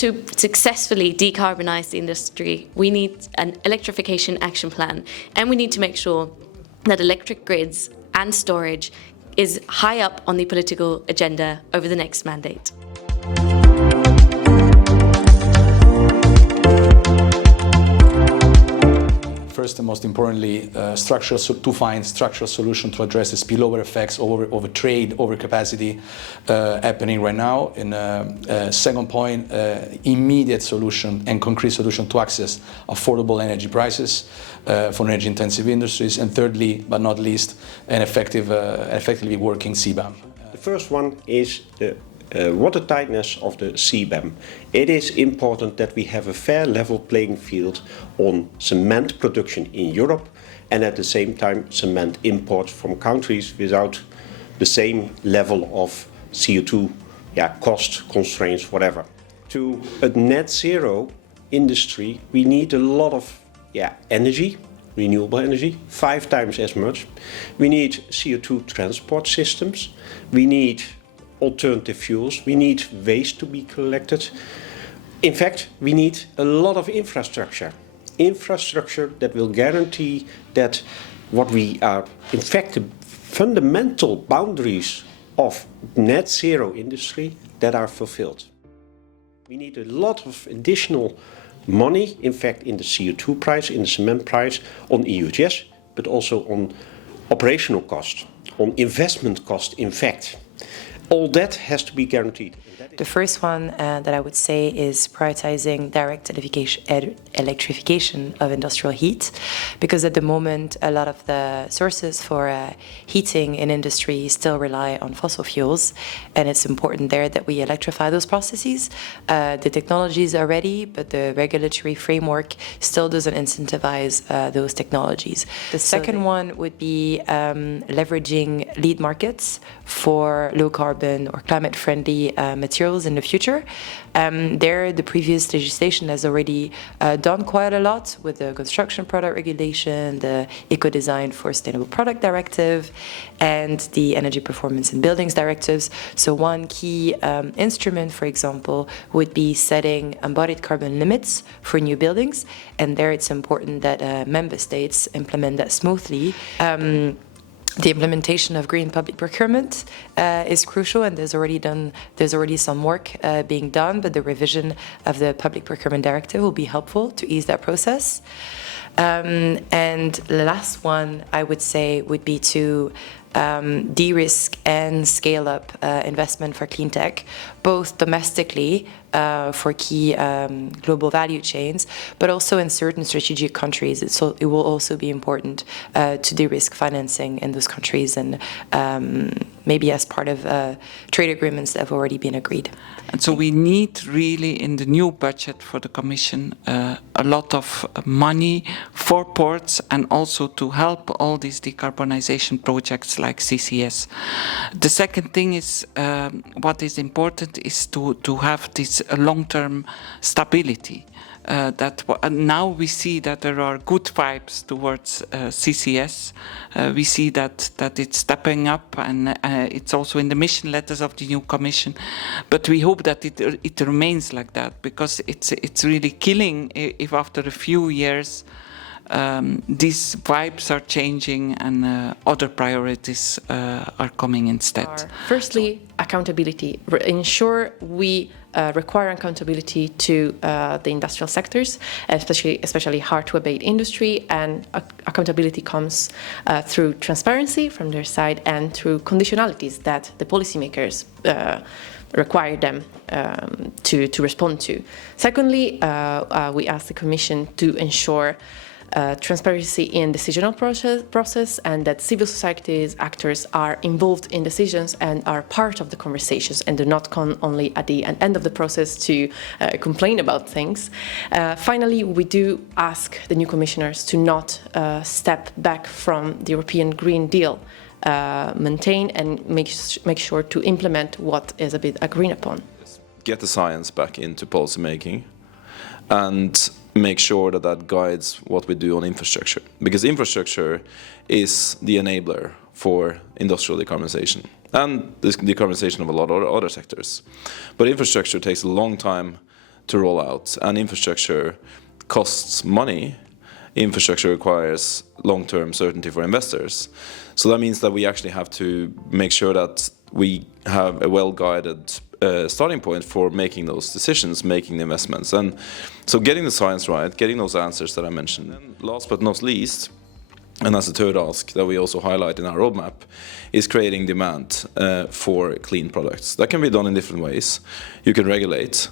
to successfully decarbonize the industry, we need an electrification action plan, and we need to make sure that electric grids and storage is high up on the political agenda over the next mandate. First and most importantly, to find structural solution to address the spillover effects over trade, over capacity happening right now. And second point, immediate solution and concrete solution to access affordable energy prices for energy-intensive industries. And thirdly, but not least, an effectively working CBAM. The first one is the watertightness of the CBAM. It is important that we have a fair level playing field on cement production in Europe and at the same time cement imports from countries without the same level of CO2 cost constraints, whatever. To a net zero industry, we need a lot of energy, renewable energy, 5 times as much. We need CO2 transport systems. We need alternative fuels. We need waste to be collected. In fact, we need a lot of infrastructure. Infrastructure that will guarantee that what we are, in fact, the fundamental boundaries of net zero industry that are fulfilled. We need a lot of additional money, in fact, in the CO2 price, in the cement price, on EUTS, but also on operational cost, on investment cost, in fact. All that has to be guaranteed. The first one that I would say is prioritizing direct electrification of industrial heat, because at the moment a lot of the sources for heating in industry still rely on fossil fuels, and it's important there that we electrify those processes. The technologies are ready, but the regulatory framework still doesn't incentivize those technologies. The second one would be leveraging lead markets for low carbon or climate friendly materials in the future. There, the previous legislation has already done quite a lot with the construction product regulation, the eco-design for sustainable product directive, and the energy performance in buildings directives. So one key instrument, for example, would be setting embodied carbon limits for new buildings. And there it's important that member states implement that smoothly. The implementation of green public procurement is crucial, and there's already some work being done, but the revision of the public procurement directive will be helpful to ease that process. And the last one I would say would be to de-risk and scale up investment for clean tech, both domestically for key global value chains, but also in certain strategic countries. It will also be important to de-risk financing in those countries, and maybe as part of trade agreements that have already been agreed. And so we need really in the new budget for the Commission a lot of money for ports and also to help all these decarbonization projects like CCS. The second thing is what is important is to have this long-term stability. That now we see that there are good vibes towards CCS. We see that it's stepping up, and it's also in the mission letters of the new Commission. But we hope that it remains like that, because it's really killing if after a few years these vibes are changing and other priorities are coming instead. Firstly, accountability. Ensure we require accountability to the industrial sectors, especially hard-to-abate industry, and accountability comes through transparency from their side and through conditionalities that the policymakers require them to respond to. Secondly, we ask the Commission to ensure transparency in decisional process, and that civil society's actors are involved in decisions and are part of the conversations and do not come only at the end of the process to complain about things. Finally, we do ask the new commissioners to not step back from the European Green Deal, maintain and make sure to implement what is a bit agreed upon. Get the science back into policy making and make sure that guides what we do on infrastructure, because infrastructure is the enabler for industrial decarbonization and the decarbonization of a lot of other sectors. But infrastructure takes a long time to roll out, and infrastructure costs money. Infrastructure requires long-term certainty for investors. So that means that we actually have to make sure that we have a well-guided starting point for making those decisions, making the investments. And so getting the science right, getting those answers that I mentioned. And last but not least, and as a third ask that we also highlight in our roadmap, is creating demand for clean products. That can be done in different ways. You can regulate,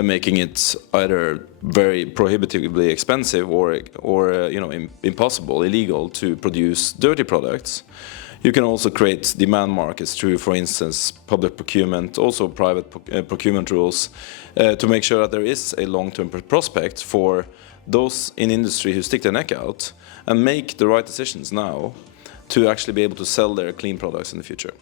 making it either very prohibitively expensive or impossible, illegal to produce dirty products. You can also create demand markets through, for instance, public procurement, also private procurement rules, to make sure that there is a long-term prospect for those in industry who stick their neck out and make the right decisions now to actually be able to sell their clean products in the future.